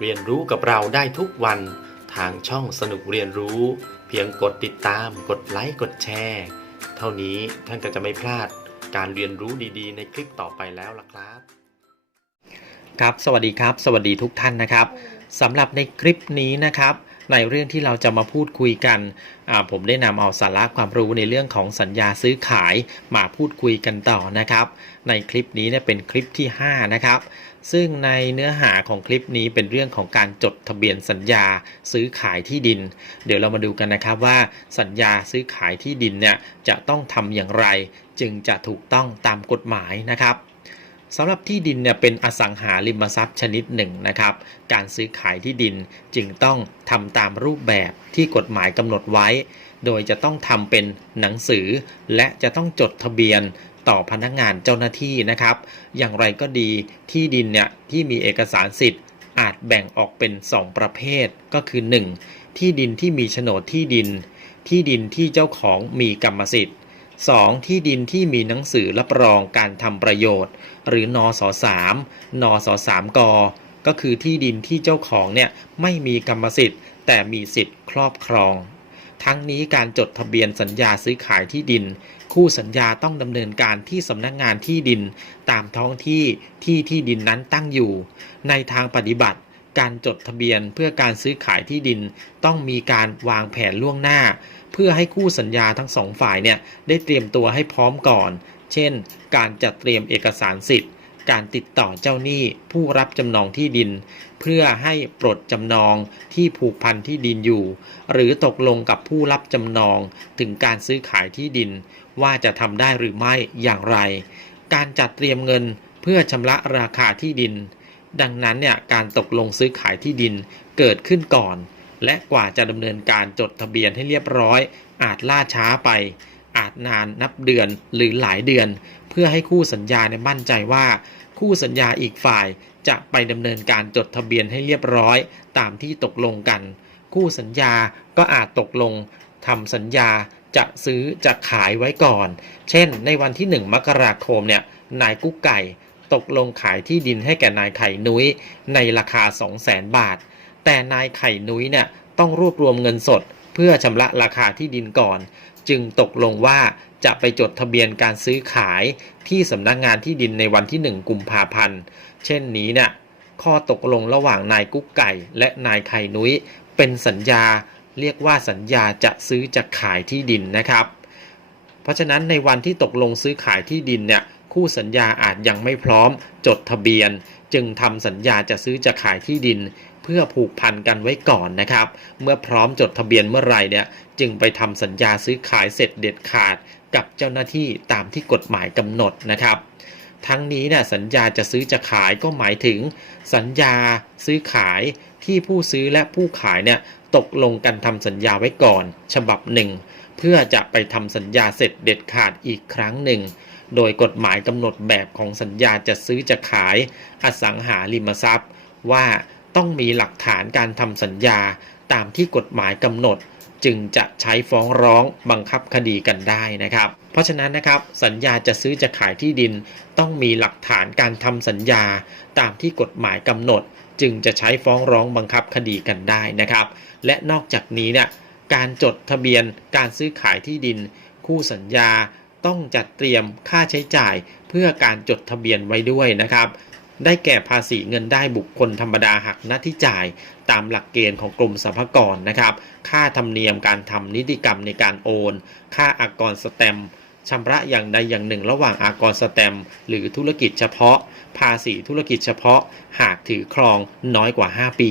เรียนรู้กับเราได้ทุกวันทางช่องสนุกเรียนรู้ เพียงกดติดตาม กดไลค์กดแชร์ เท่านี้ท่านก็จะไม่พลาดการเรียนรู้ดีๆ ในคลิปต่อไปแล้วล่ะครับ ครับ สวัสดีครับ สวัสดีทุกท่านนะครับสำหรับในคลิปนี้นะครับ ในเรื่องที่เราจะมาพูดคุยกัน ผมได้นำเอาสาระความรู้ในเรื่องของสัญญาซื้อขายมาพูดคุยกันต่อนะครับ ในคลิปนี้เนี่ยเป็นคลิปที่ 5 นะครับ ซึ่งในเนื้อหาของคลิปนี้เป็นเรื่องของการจดทะเบียนสัญญาซื้อขายที่ดิน เดี๋ยวเรามาดูกันนะครับว่าสัญญาซื้อขายที่ดินเนี่ยจะต้องทำอย่างไร จึงจะถูกต้องตามกฎหมายนะครับ สำหรับที่ดินเนี่ยเป็นอสังหาริมทรัพย์ชนิดหนึ่งนะครับ การซื้อขายที่ดินจึงต้องทำตามรูปแบบที่กฎหมายกำหนดไว้ โดยจะต้องทำเป็นหนังสือ และจะต้องจดทะเบียนต่อพนักงานเจ้าหน้าที่นะครับ อย่างไรก็ดีที่ดินเนี่ยที่มีเอกสารสิทธิ์ อาจแบ่งออกเป็น 2 ประเภทก็คือ 1. ที่ดินที่มีโฉนดที่ดิน ที่ดินที่เจ้าของมีกรรมสิทธิ์ 2. ที่ดินที่มีหนังสือรับรองการทำประโยชน์ หรือนอส3นอส3กก็คือที่ดินที่เจ้าของเนี่ยไม่มีกรรมสิทธิ์ แต่มีสิทธิ์ครอบครอง ทั้งนี้การจดทะเบียนสัญญาซื้อขายที่ดิน คู่สัญญาต้องดำเนินการที่สำนักงานที่ดิน ตามท้องที่ที่ที่ดินนั้นตั้งอยู่ ในทางปฏิบัติการจดทะเบียนเพื่อการซื้อขายที่ดิน ต้องมีการวางแผนล่วงหน้า เพื่อให้คู่สัญญาทั้งสองฝ่ายเนี่ยได้เตรียมตัวให้พร้อมก่อน เช่น การจัดเตรียมเอกสารสิทธิ์ การติดต่อเจ้าหนี้ผู้รับจำนองที่ดิน เพื่อให้ปลดจำนองที่ผูกพันที่ดินอยู่ หรือตกลงกับผู้รับจำนองถึงการซื้อขายที่ดิน ว่าจะทำได้หรือไม่อย่างไร การจัดเตรียมเงินเพื่อชำระราคาที่ดิน ดังนั้นเนี่ยการตกลงซื้อขายที่ดินเกิดขึ้นก่อน และกว่าจะดำเนินการจดทะเบียนให้เรียบร้อย อาจล่าช้าไป อาจนานนับเดือนหรือหลายเดือน เพื่อให้คู่สัญญาเนี่ยมั่นใจว่า คู่สัญญาอีกฝ่ายจะไปดำเนินการจดทะเบียนให้เรียบร้อย ตามที่ตกลงกัน คู่สัญญาก็อาจตกลงทำสัญญาจะซื้อจะขายไว้ก่อน เช่น ในวันที่ 1 มกราคมเนี่ย นายกุ๊กไก่ ตกลงขายที่ดินให้แก่นายไข่นุ้ยในราคา 200,000 บาท แต่นายไข่นุ้ยเนี่ย ต้องรวบรวมเงินสด เพื่อชำระราคาที่ดินก่อน จึงตกลงว่าจะไปจดทะเบียนการซื้อขายที่สำนักงานที่ดินในวันที่ 1 กุมภาพันธ์ เช่นนี้เนี่ยข้อตกลงระหว่างนายกุ๊กไก่ และนายไข่นุ้ย เป็นสัญญาเรียกว่าสัญญาจะซื้อจะขายที่ดินนะครับ เพราะฉะนั้นในวันที่ตกลงซื้อขายที่ดินเนี่ยคู่สัญญาอาจยังไม่พร้อมจดทะเบียน จึงทำสัญญาจะซื้อจะขายที่ดิน เพื่อผูกพันกันไว้ก่อนนะครับ เมื่อพร้อมจดทะเบียนเมื่อไหร่เนี่ยจึงไปทำสัญญาซื้อขายเสร็จเด็ดขาดกับเจ้าหน้าที่ตามที่กฎหมายกำหนดนะครับ ทั้งนี้เนี่ยสัญญาจะซื้อจะขายก็หมายถึง สัญญาซื้อขายที่ผู้ซื้อและผู้ขายเนี่ยตกลงกันทำสัญญาไว้ก่อน ฉบับหนึ่ง เพื่อจะไปทำสัญญาเสร็จเด็ดขาดอีกครั้งหนึ่ง โดยกฎหมายกำหนดแบบของสัญญาจะซื้อจะขายอสังหาริมทรัพย์ ว่าต้องมีหลักฐานการทำสัญญาตามที่กฎหมายกำหนด จึงจะใช้ฟ้องร้องบังคับคดีกันได้นะครับ เพราะฉะนั้นนะครับสัญญาจะซื้อจะขายที่ดิน ต้องมีหลักฐานการทำสัญญา ตามที่กฎหมายกำหนด จึงจะใช้ฟ้องร้องบังคับคดีกันได้นะครับ และนอกจากนี้เนี่ยการจดทะเบียนการซื้อขายที่ดิน คู่สัญญา ต้องจัดเตรียมค่าใช้จ่ายเพื่อการจดทะเบียนไว้ด้วยนะครับ ได้แก่ภาษีเงินได้บุคคลธรรมดาหักหน้าที่จ่าย ตามหลักเกณฑ์ของกรมสรรพากรนะครับ ค่าธรรมเนียมการทำนิติกรรมในการโอน ค่าอากรสแตมชำระอย่างใดอย่างหนึ่งระหว่างอากรสแตมหรือธุรกิจเฉพาะ ภาษีธุรกิจเฉพาะ หากถือครองน้อยกว่า 5 ปี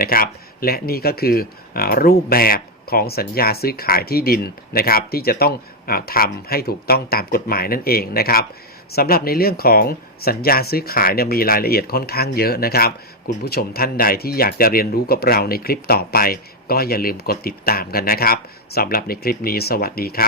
นะครับ และนี่ก็คืออรูปแบบ ของสัญญาซื้อขายที่ดินนะครับ ที่จะต้องอทำให้ถูกต้องตามกฎหมายนั่นเองนะครับสำหรับในเรื่องของสัญญาซื้อขายเนี่ยมีรายละเอียดค่อนข้างเยอะนะครับ คุณผู้ชมท่านใดที่อยากจะเรียนรู้กับเราในคลิปต่อไป ก็อย่าลืมกดติดตามกันนะครับสำหรับในคลิปนี้สวัสดีครับ